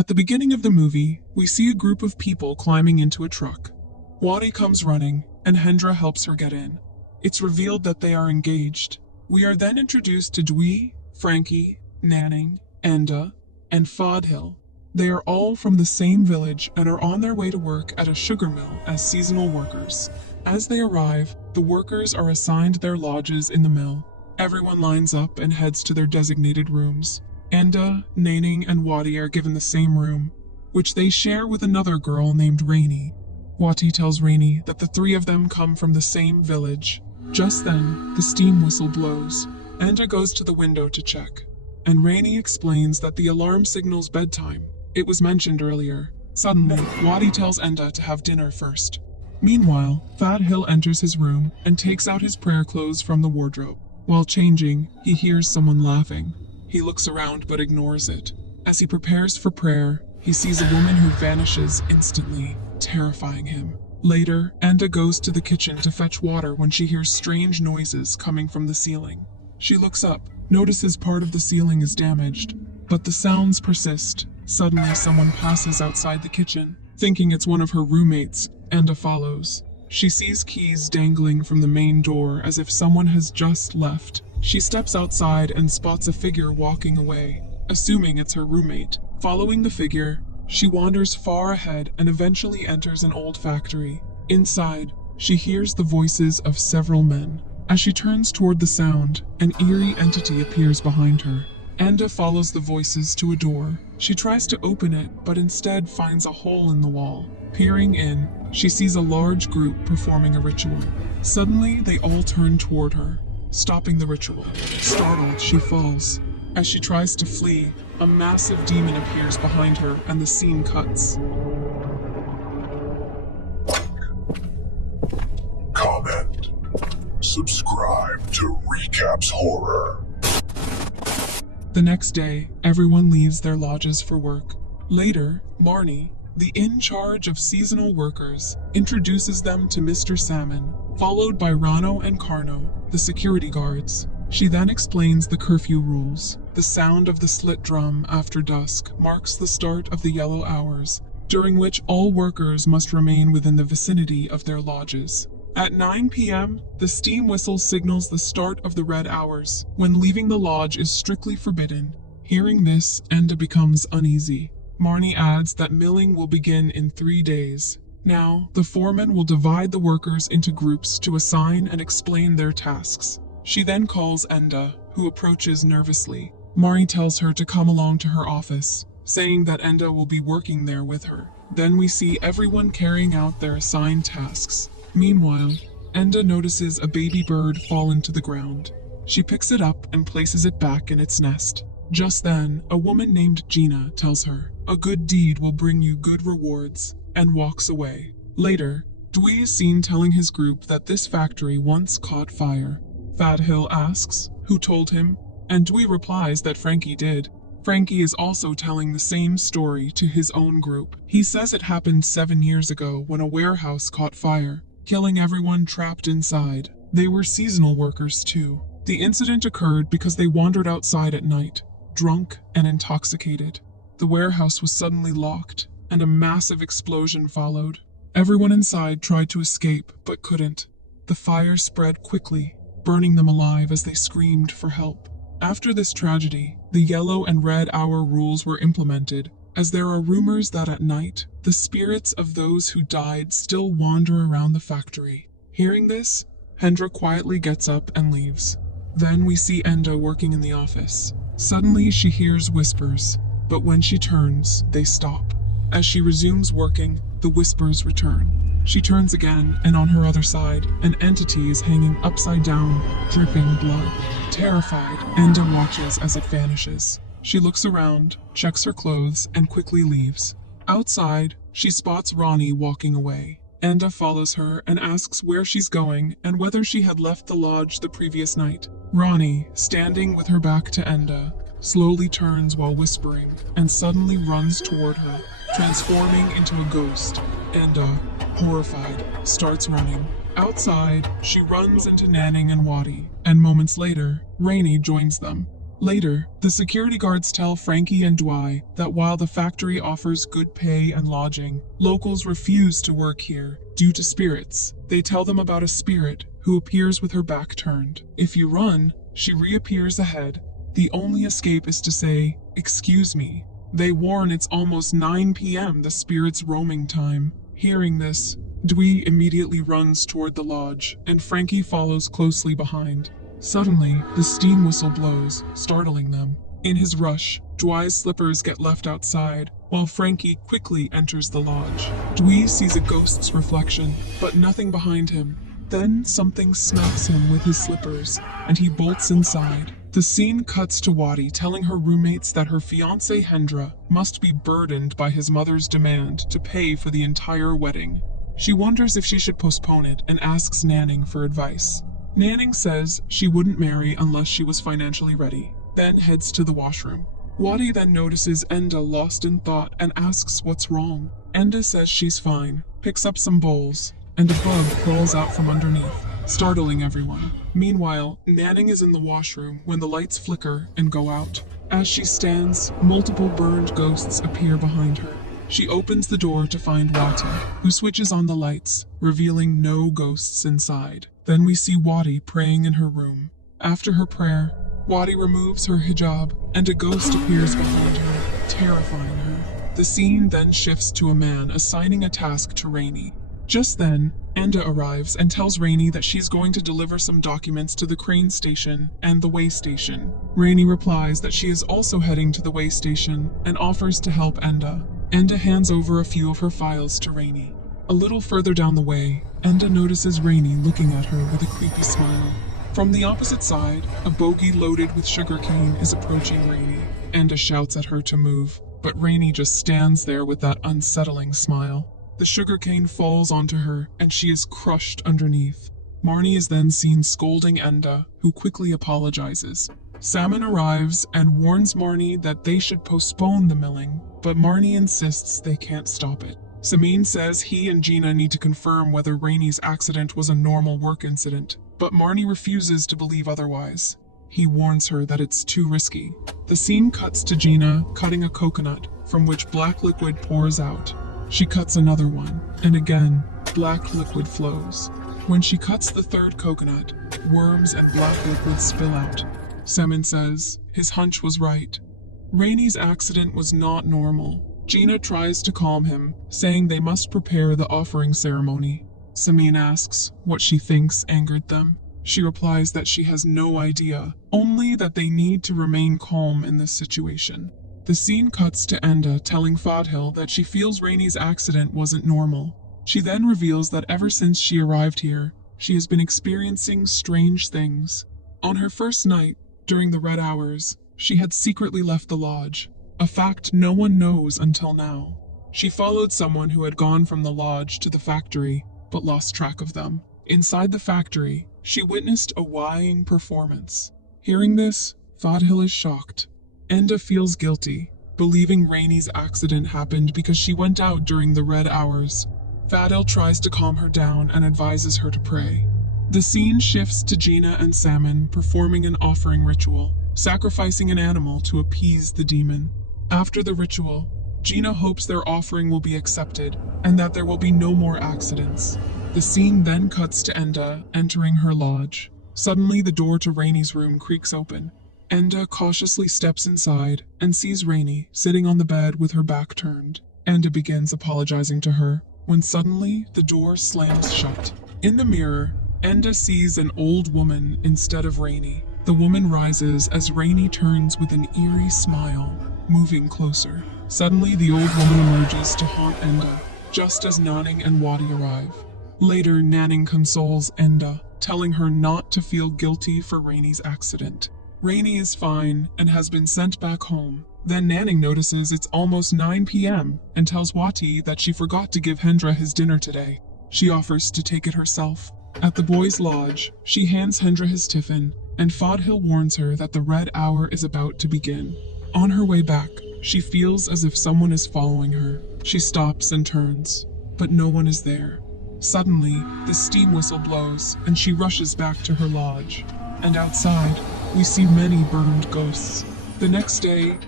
At the beginning of the movie, we see a group of people climbing into a truck. Wadi comes running, and Hendra helps her get in. It's revealed that they are engaged. We are then introduced to Dwi, Frankie, Nanning, Enda, and Fadhil. They are all from the same village and are on their way to work at a sugar mill as seasonal workers. As they arrive, the workers are assigned their lodges in the mill. Everyone lines up and heads to their designated rooms. Enda, Nanning, and Wadi are given the same room, which they share with another girl named Rainey. Wati tells Rainey that the three of them come from the same village. Just then, the steam whistle blows. Enda goes to the window to check, and Rainey explains that the alarm signals bedtime. It was mentioned earlier. Suddenly, Wadi tells Enda to have dinner first. Meanwhile, Fadhil enters his room and takes out his prayer clothes from the wardrobe. While changing, he hears someone laughing. He looks around but ignores it. As he prepares for prayer, he sees a woman who vanishes instantly, terrifying him. Later, Enda goes to the kitchen to fetch water when she hears strange noises coming from the ceiling. She looks up, notices part of the ceiling is damaged, but the sounds persist. Suddenly, someone passes outside the kitchen. Thinking it's one of her roommates, Enda follows. She sees keys dangling from the main door as if someone has just left. She steps outside and spots a figure walking away, assuming it's her roommate. Following the figure, she wanders far ahead and eventually enters an old factory. Inside, she hears the voices of several men. As she turns toward the sound, an eerie entity appears behind her. Enda follows the voices to a door. She tries to open it, but instead finds a hole in the wall. Peering in, she sees a large group performing a ritual. Suddenly, they all turn toward her, stopping the ritual. Startled, she falls. As she tries to flee, a massive demon appears behind her and the scene cuts. Comment. Subscribe to Recaps Horror. The next day, everyone leaves their lodges for work. Later, Marnie, the in charge of seasonal workers, introduces them to Mr. Salmon, followed by Rano and Carno, the security guards. She then explains the curfew rules. The sound of the slit drum after dusk marks the start of the yellow hours, during which all workers must remain within the vicinity of their lodges. At 9 p.m., the steam whistle signals the start of the red hours, when leaving the lodge is strictly forbidden. Hearing this, Enda becomes uneasy. Marnie adds that milling will begin in 3 days. Now, the foreman will divide the workers into groups to assign and explain their tasks. She then calls Enda, who approaches nervously. Marnie tells her to come along to her office, saying that Enda will be working there with her. Then we see everyone carrying out their assigned tasks. Meanwhile, Enda notices a baby bird fall into the ground. She picks it up and places it back in its nest. Just then, a woman named Gina tells her, "A good deed will bring you good rewards," and walks away. Later, Dwi is seen telling his group that this factory once caught fire. Fadhil asks who told him, and Dwi replies that Frankie did. Frankie is also telling the same story to his own group. He says it happened 7 years ago when a warehouse caught fire, killing everyone trapped inside. They were seasonal workers too. The incident occurred because they wandered outside at night, drunk and intoxicated. The warehouse was suddenly locked, and a massive explosion followed. Everyone inside tried to escape, but couldn't. The fire spread quickly, burning them alive as they screamed for help. After this tragedy, the yellow and red hour rules were implemented, as there are rumors that at night, the spirits of those who died still wander around the factory. Hearing this, Hendra quietly gets up and leaves. Then we see Enda working in the office. Suddenly she hears whispers, but when she turns, they stop. As she resumes working, the whispers return. She turns again, and on her other side, an entity is hanging upside down, dripping blood. Terrified, Enda watches as it vanishes. She looks around, checks her clothes, and quickly leaves. Outside, she spots Ronnie walking away. Enda follows her and asks where she's going and whether she had left the lodge the previous night. Ronnie, standing with her back to Enda, slowly turns while whispering and suddenly runs toward her, transforming into a ghost. Enda, horrified, starts running. Outside, she runs into Nanning and Wadi, and moments later, Rainey joins them. Later, the security guards tell Frankie and Dwight that while the factory offers good pay and lodging, locals refuse to work here due to spirits. They tell them about a spirit who appears with her back turned. If you run, she reappears ahead. The only escape is to say, "Excuse me." They warn it's almost 9 p.m., the spirit's roaming time. Hearing this, Dwee immediately runs toward the lodge, and Frankie follows closely behind. Suddenly, the steam whistle blows, startling them. In his rush, Dwie's slippers get left outside, while Frankie quickly enters the lodge. Dwee sees a ghost's reflection, but nothing behind him. Then something smacks him with his slippers, and he bolts inside. The scene cuts to Wadi telling her roommates that her fiancé Hendra must be burdened by his mother's demand to pay for the entire wedding. She wonders if she should postpone it and asks Nanning for advice. Nanning says she wouldn't marry unless she was financially ready, then heads to the washroom. Wadi then notices Enda lost in thought and asks what's wrong. Enda says she's fine, picks up some bowls, and a bug crawls out from underneath, startling everyone. Meanwhile, Nanning is in the washroom when the lights flicker and go out. As she stands, multiple burned ghosts appear behind her. She opens the door to find Wati, who switches on the lights, revealing no ghosts inside. Then we see Wadi praying in her room. After her prayer, Wadi removes her hijab, and a ghost appears behind her, terrifying her. The scene then shifts to a man assigning a task to Rainey. Just then, Enda arrives and tells Rainey that she's going to deliver some documents to the crane station and the way station. Rainey replies that she is also heading to the way station and offers to help Enda. Enda hands over a few of her files to Rainey. A little further down the way, Enda notices Rainey looking at her with a creepy smile. From the opposite side, a bogey loaded with sugarcane is approaching Rainey. Enda shouts at her to move, but Rainey just stands there with that unsettling smile. The sugarcane falls onto her, and she is crushed underneath. Marnie is then seen scolding Enda, who quickly apologizes. Salmon arrives and warns Marnie that they should postpone the milling, but Marnie insists they can't stop it. Samin says he and Gina need to confirm whether Rainey's accident was a normal work incident, but Marnie refuses to believe otherwise. He warns her that it's too risky. The scene cuts to Gina cutting a coconut, from which black liquid pours out. She cuts another one, and again, black liquid flows. When she cuts the third coconut, worms and black liquid spill out. Semin says his hunch was right. Rainey's accident was not normal. Gina tries to calm him, saying they must prepare the offering ceremony. Samin asks what she thinks angered them. She replies that she has no idea, only that they need to remain calm in this situation. The scene cuts to Enda telling Fadhil that she feels Rainey's accident wasn't normal. She then reveals that ever since she arrived here, she has been experiencing strange things. On her first night, during the red hours, she had secretly left the lodge, a fact no one knows until now. She followed someone who had gone from the lodge to the factory, but lost track of them. Inside the factory, she witnessed a whying performance. Hearing this, Fadhil is shocked. Enda feels guilty, believing Rainey's accident happened because she went out during the red hours. Fadhil tries to calm her down and advises her to pray. The scene shifts to Gina and Salmon performing an offering ritual, sacrificing an animal to appease the demon. After the ritual, Gina hopes their offering will be accepted and that there will be no more accidents. The scene then cuts to Enda entering her lodge. Suddenly, the door to Rainey's room creaks open. Enda cautiously steps inside and sees Rainey sitting on the bed with her back turned. Enda begins apologizing to her, when suddenly the door slams shut. In the mirror, Enda sees an old woman instead of Rainey. The woman rises as Rainey turns with an eerie smile, moving closer. Suddenly, the old woman emerges to haunt Enda, just as Nanning and Wadi arrive. Later, Nanning consoles Enda, telling her not to feel guilty for Rainey's accident. Rainey is fine and has been sent back home. Then Nanning notices it's almost 9 p.m. and tells Wati that she forgot to give Hendra his dinner today. She offers to take it herself. At the boys' lodge, she hands Hendra his tiffin, and Fadhil warns her that the red hour is about to begin. On her way back, she feels as if someone is following her. She stops and turns, but no one is there. Suddenly, the steam whistle blows, and she rushes back to her lodge. And outside, we see many burned ghosts. The next day,